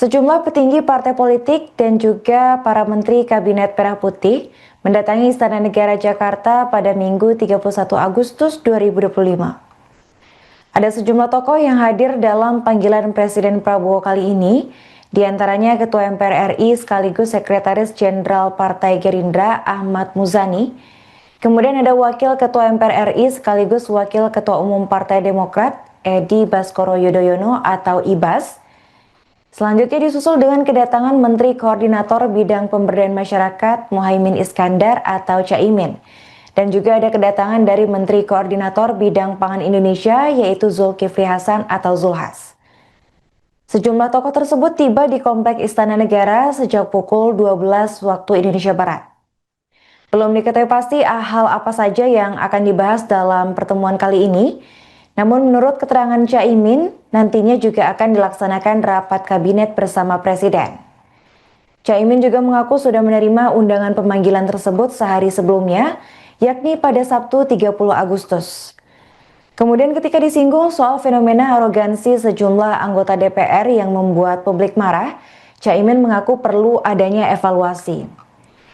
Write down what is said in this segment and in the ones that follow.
Sejumlah petinggi partai politik dan juga para menteri Kabinet Merah Putih mendatangi Istana Negara Jakarta pada Minggu 31 Agustus 2025. Ada sejumlah tokoh yang hadir dalam panggilan Presiden Prabowo kali ini, di antaranya Ketua MPR RI sekaligus Sekretaris Jenderal Partai Gerindra Ahmad Muzani, kemudian ada Wakil Ketua MPR RI sekaligus Wakil Ketua Umum Partai Demokrat Edi Baskoro Yudhoyono atau Ibas. Selanjutnya disusul dengan kedatangan Menteri Koordinator Bidang Pemberdayaan Masyarakat Muhaimin Iskandar atau Caimin. Dan juga ada kedatangan dari Menteri Koordinator Bidang Pangan Indonesia yaitu Zulkifli Hasan atau Zulhas. Sejumlah tokoh tersebut tiba di Komplek Istana Negara sejak pukul 12 waktu Indonesia Barat. Belum diketahui pasti hal apa saja yang akan dibahas dalam pertemuan kali ini. Namun menurut keterangan Caimin, nantinya juga akan dilaksanakan rapat kabinet bersama Presiden. Caimin juga mengaku sudah menerima undangan pemanggilan tersebut sehari sebelumnya, yakni pada Sabtu 30 Agustus. Kemudian ketika disinggung soal fenomena arogansi sejumlah anggota DPR yang membuat publik marah, Caimin mengaku perlu adanya evaluasi.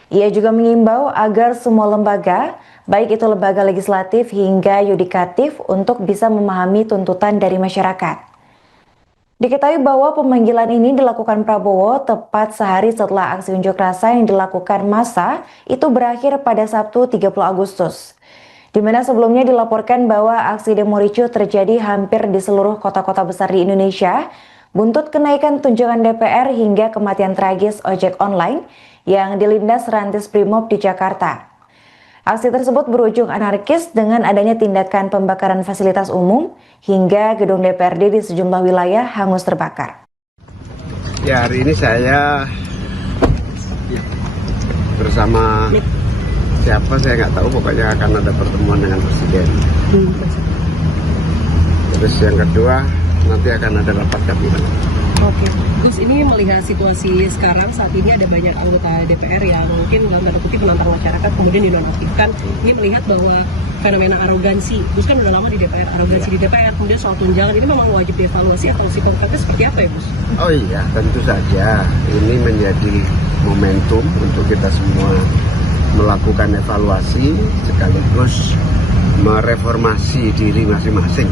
Ia juga mengimbau agar semua lembaga, baik itu lembaga legislatif hingga yudikatif untuk bisa memahami tuntutan dari masyarakat. Diketahui bahwa pemanggilan ini dilakukan Prabowo tepat sehari setelah aksi unjuk rasa yang dilakukan massa itu berakhir pada Sabtu 30 Agustus. Di mana sebelumnya dilaporkan bahwa aksi demo ricuh terjadi hampir di seluruh kota-kota besar di Indonesia, buntut kenaikan tunjangan DPR hingga kematian tragis ojek online yang dilindas Rantis Brimob di Jakarta. Aksi tersebut berujung anarkis dengan adanya tindakan pembakaran fasilitas umum hingga gedung DPRD di sejumlah wilayah hangus terbakar. Ya, hari ini saya bersama siapa saya nggak tahu, pokoknya akan ada pertemuan dengan Presiden. Terus yang kedua nanti akan ada rapat kabinet. Oke, Gus, ini melihat situasi sekarang saat ini ada banyak anggota DPR yang mungkin dalam tanda kutip menantang masyarakat kemudian dinonaktifkan. Ini melihat bahwa fenomena arogansi, Gus kan udah lama di DPR, arogansi di DPR, kemudian soal tunjangan ini memang wajib dievaluasi atau si konkretnya seperti apa ya, Gus? Oh iya, tentu saja ini menjadi momentum untuk kita semua melakukan evaluasi sekaligus mereformasi diri masing-masing.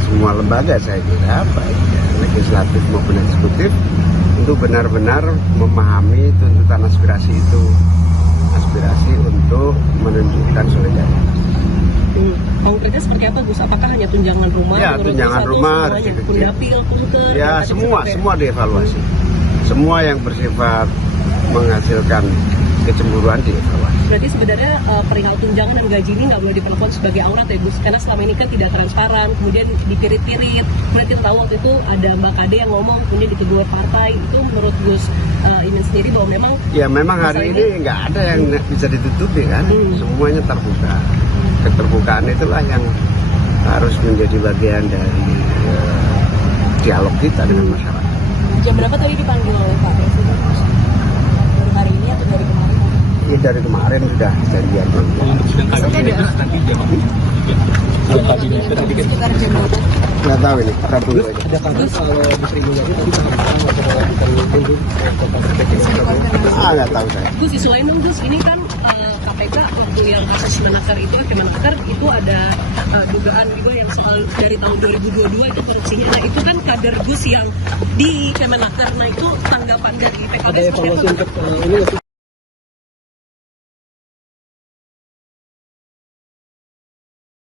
Semua lembaga saya kira, baik legislatif maupun eksekutif, untuk benar-benar memahami tuntutan aspirasi itu, aspirasi untuk menunjukkan solidaritas. Konkretnya seperti apa, Gus? Apakah hanya tunjangan rumah? Ya, tunjangan rumah, ya semua dievaluasi. Semua yang bersifat menghasilkan kecemburuan dievaluasi. Berarti sebenarnya perihal tunjangan dan gaji ini nggak boleh diperlakukan sebagai aurat ya, Gus? Karena selama ini kan tidak transparan, kemudian dipirit-pirit. Kemudian kita tahu waktu itu ada Mbak Kade yang ngomong, kemudian ditegur partai. Itu menurut Gus Imin sendiri bahwa memang... Ya memang hari ini nggak ada yang bisa ditutupi kan, semuanya terbuka. Keterbukaan itulah yang harus menjadi bagian dari dialog kita dengan masyarakat. Jam berapa tadi dipanggil oleh Pak Presiden? Baru hari ini atau dari kemarin? Ya, dari kemarin sudah janjian. Nggak tahu ini, Rabu aja. Ada kabar kalau Gus Ringo tadi Nggak tahu saya. Gus, isu lain dong, Gus. Ini kan KPK waktu yang kasus Menaker itu, Kemenaker itu ada dugaan juga yang soal dari tahun 2022 itu korupsinya. Nah itu kan kader Gus yang di Kemenaker. Nah itu tanggapan dari PKB ada evaluasi untuk ini.